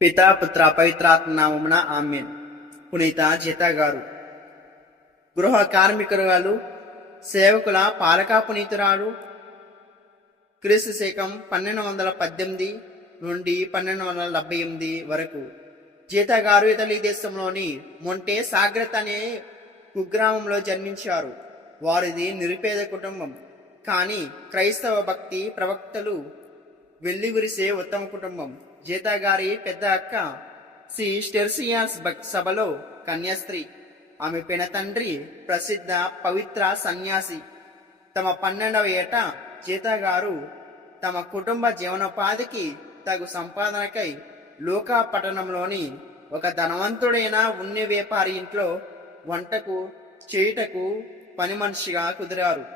పితా పుత్ర పవిత్రాత్మ నామమున ఆమెన్. పునీత జీత గారు గృహ కార్మికురాలు సేవకుల పాలకా పునీతురాలు క్రీస్తు శకం 1218 నుండి 1278 వరకు జీత గారు ఇటలీ దేశంలోని మొంటే సాగ్రత్ అనే కుగ్రామంలో జన్మించారు. వారిది నిరుపేద కుటుంబం, కానీ క్రైస్తవ భక్తి ప్రవక్తలు వెల్లివిరిసే ఉత్తమ కుటుంబం. జీత గారి పెద్ద అక్క సి స్టెర్సియాస్ సభలో కన్యాస్త్రీ. ఆమె పెనతండ్రి ప్రసిద్ధ పవిత్ర సన్యాసి. తమ 12వ ఏట జీత గారు తమ కుటుంబ జీవనోపాధికి తగు సంపాదనకై లోకా పట్టణంలోని ఒక ధనవంతుడైన ఉన్ని వ్యాపారి ఇంట్లో వంటకు చేయుటకు పని మనిషిగా కుదిరారు.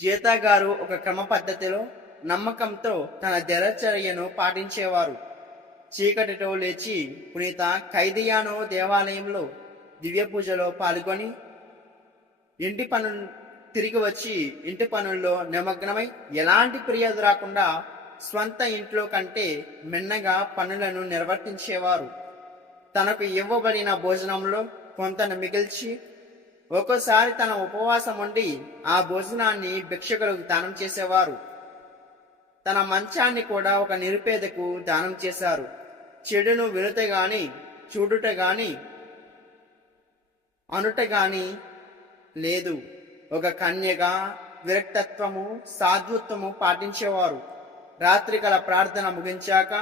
జీత గారు ఒక క్రమ పద్ధతిలో నమ్మకంతో తన దినచర్యను పాటించేవారు. చీకటితో లేచి పునీత ఖైదియానో దేవాలయంలో దివ్య పూజలో పాల్గొని తిరిగి వచ్చి ఇంటి పనుల్లో నిమగ్నమై ఎలాంటి ఫిర్యాదు రాకుండా స్వంత ఇంట్లో కంటే మిన్నగా పనులను నిర్వర్తించేవారు. తనకు ఇవ్వబడిన భోజనంలో కొంతను మిగిల్చి ఒక్కోసారి తన ఉపవాసం ఉండి ఆ భోజనాన్ని భిక్షకులకు దానం చేసేవారు. తన మంచాన్ని కూడా ఒక నిరుపేదకు దానం చేశారు. చెడును వినుట గాని చూడుట గాని అనుట గాని లేదు. ఒక కన్యగా విరక్తత్వము సాధుత్వము పాటించేవారు. రాత్రికల ప్రార్థన ముగించాక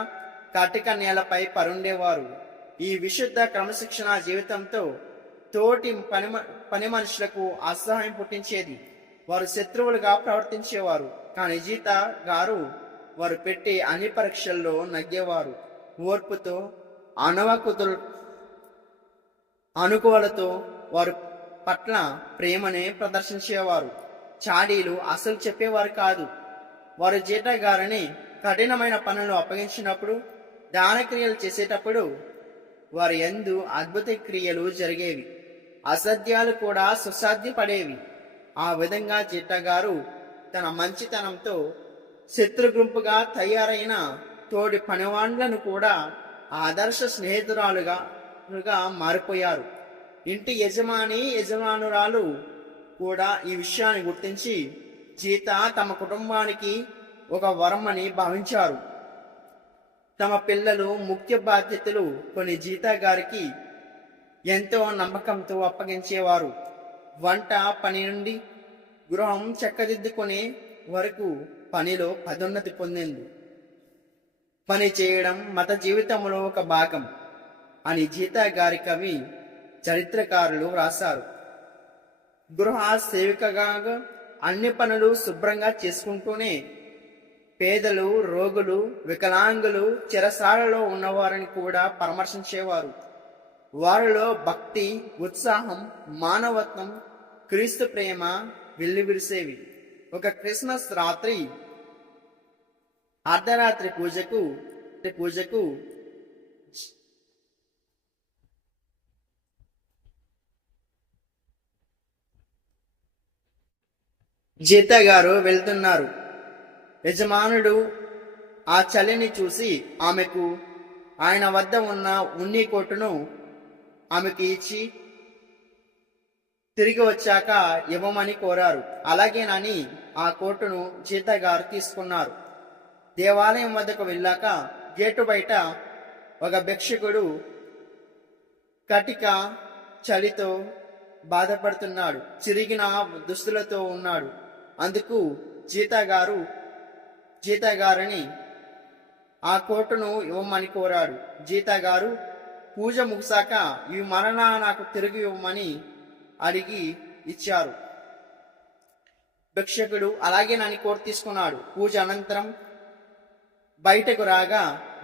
కటిక నేలపై పరుండేవారు. ఈ విశుద్ధ క్రమశిక్షణ జీవితంతో తోటి పని మనుషులకు అసహాయం పుట్టించేది. వారు శత్రువులుగా ప్రవర్తించేవారు. కానీ జీత గారు వారు పెట్టే అన్ని పరీక్షల్లో నగ్గేవారు. ఓర్పుతో అనుకోలతో వారు పట్ల ప్రేమనే ప్రదర్శించేవారు. చాడీలు అసలు చెప్పేవారు కాదు. వారు జీత గారిని కఠినమైన పనులు అప్పగించినప్పుడు, దానక్రియలు చేసేటప్పుడు వారి యందు అద్భుత క్రియలు జరిగేవి. అసాధ్యాలు కూడా సుసాధ్యపడేవి. ఆ విధంగా జీత గారు తన మంచితనంతో శత్రు గుంపుగా తయారైన తోడి పనివాండ్లను కూడా ఆదర్శ స్నేహితురాలుగా మారిపోయారు. ఇంటి యజమానురాలు కూడా ఈ విషయాన్ని గుర్తించి జీత తమ కుటుంబానికి ఒక వరం అని భావించారు. తమ పిల్లలు ముఖ్య బాధ్యతలు కొన్ని జీత గారికి ఎంతో నమ్మకంతో అప్పగించేవారు. వంట పని నుండి గృహం చక్కదిద్దుకునే వరకు పనిలో పదోన్నతి పొందింది. పని చేయడం మత జీవితంలో ఒక భాగం అని జీత గారి కవి చరిత్రకారులు రాశారు. గృహ సేవికగా అన్ని పనులు శుభ్రంగా చేసుకుంటూనే పేదలు, రోగులు, వికలాంగులు, చెరసాలలో ఉన్నవారిని కూడా పరామర్శించేవారు. వారిలో భక్తి, ఉత్సాహం, మానవత్వం, క్రీస్తు ప్రేమ వెల్లివిరిసేవి. ఒక క్రిస్మస్ రాత్రి అర్ధరాత్రి పూజకు జీత గారు వెళ్తున్నారు. యజమానుడు ఆ చలిని చూసి ఆమెకు ఆయన వద్ద ఉన్న ఉన్ని కోటును ఆమెకి ఇచ్చి తిరిగి వచ్చాక ఇవ్వమని కోరారు. అలాగేనని ఆ కోటును జీత గారు తీసుకున్నారు. దేవాలయం వద్దకు వెళ్ళాక గేటు బయట ఒక భిక్షకుడు కటిక చలితో బాధపడుతున్నాడు. చిరిగిన దుస్తులతో ఉన్నాడు. అందుకు జీత గారిని ఆ కోటును ఇవ్వమని కోరాడు. జీత గారు పూజ ముగిసాక ఈ మరణ నాకు తిరిగి ఇవ్వమని అడిగి ఇచ్చారు. భిక్షకుడు అలాగేనని కోటు తీసుకున్నాడు. పూజ అనంతరం బయటకు రాగా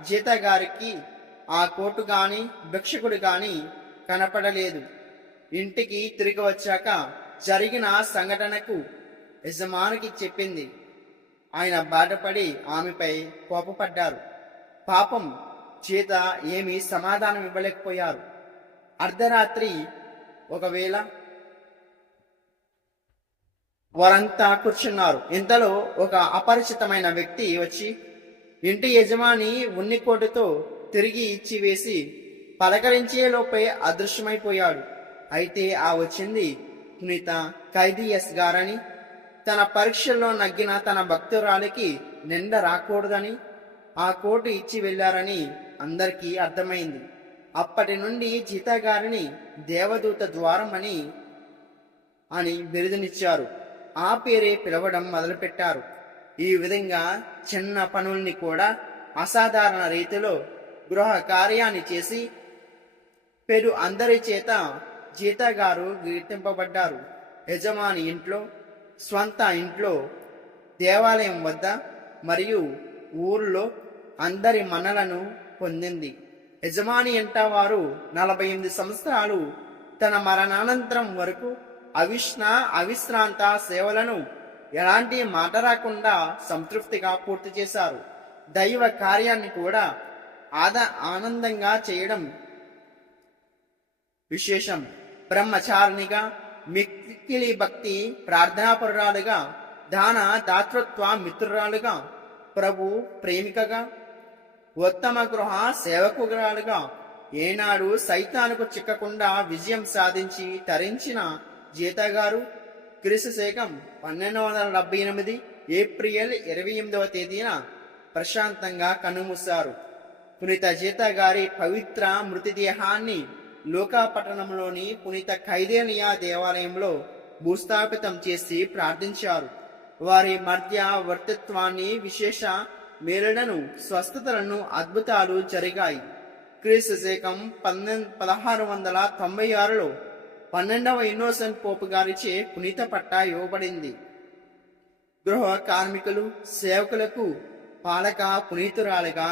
జీత గారికి ఆ కోటు గాని భిక్షకుడు గాని కనపడలేదు. ఇంటికి తిరిగి వచ్చాక జరిగిన సంఘటనకు యజమానికి చెప్పింది. ఆయన బాధపడి ఆమెపై కోపపడ్డారు. పాపం జీత ఏమీ సమాధానం ఇవ్వలేకపోయారు. అర్ధరాత్రి ఒకవేళ వారంతా కూర్చున్నారు. ఇంతలో ఒక అపరిచితమైన వ్యక్తి వచ్చి ఇంటి యజమాని ఉన్ని కోటుతో తిరిగి ఇచ్చివేసి పలకరించే లోపే అదృశ్యమైపోయాడు. అయితే ఆ వచ్చింది పునీత కైదియస్ గారని, తన పరీక్షల్లో నగ్గిన తన భక్తురాలికి నింద రాకూడదని ఆ కోటు ఇచ్చి వెళ్లారని అందరికీ అర్థమైంది. అప్పటి నుండి జీతా గారిని దేవదూత ద్వారం అని బిరుదునిచ్చారు. ఆ పేరే పిలవడం మొదలుపెట్టారు. ఈ విధంగా చిన్న పనుల్ని కూడా అసాధారణ రీతిలో గృహ కార్యాన్ని చేసి పెరు అందరి చేత జీతా గారు కీర్తింపబడ్డారు. యజమాని ఇంట్లో, స్వంత ఇంట్లో, దేవాలయం వద్ద మరియు ఊర్లో అందరి మన్నలను పొందింది. యజమాని ఎంట వారు 48 సంవత్సరాలు తన మరణానంతరం వరకు అవిశ్రాంత సేవలను ఎలాంటి మాట రాకుండా సంతృప్తిగా పూర్తి చేశారు. దైవ కార్యాన్ని కూడా ఆనందంగా చేయడం విశేషం. బ్రహ్మచారిణిగా, మిక్కిలి భక్తి ప్రార్థనాపరురాలుగా, దాన దాతృత్వ మిత్రురాలుగా, ప్రభు ప్రేమికగా, ఉత్తమ గృహ సేవకురాలుగా, ఏనాడు సైతానుకు చిక్కకుండా విజయం సాధించి తరించిన జీతా గారు క్రీస్తు శకం 1278 ఏప్రిల్ 28వ తేదీన ప్రశాంతంగా కన్నుమూశారు. పునీత జీతా గారి పవిత్ర మృతదేహాన్ని లోకాపట్టణంలోని పునీత ఖైదేనియా దేవాలయంలో భూస్థాపితం చేసి ప్రార్థించారు. వారి మధ్య వర్తత్వాన్ని, విశేష మేలులను, స్వస్థతలను, అద్భుతాలు జరిగాయి. క్రీస్తు శకం 1696లో 12వ ఇన్నోసెంట్ పోపు గారిచే పునీత పట్ట ఇవ్వబడింది. గృహ కార్మికులు, సేవకులకు పాలక పునీతురాలుగా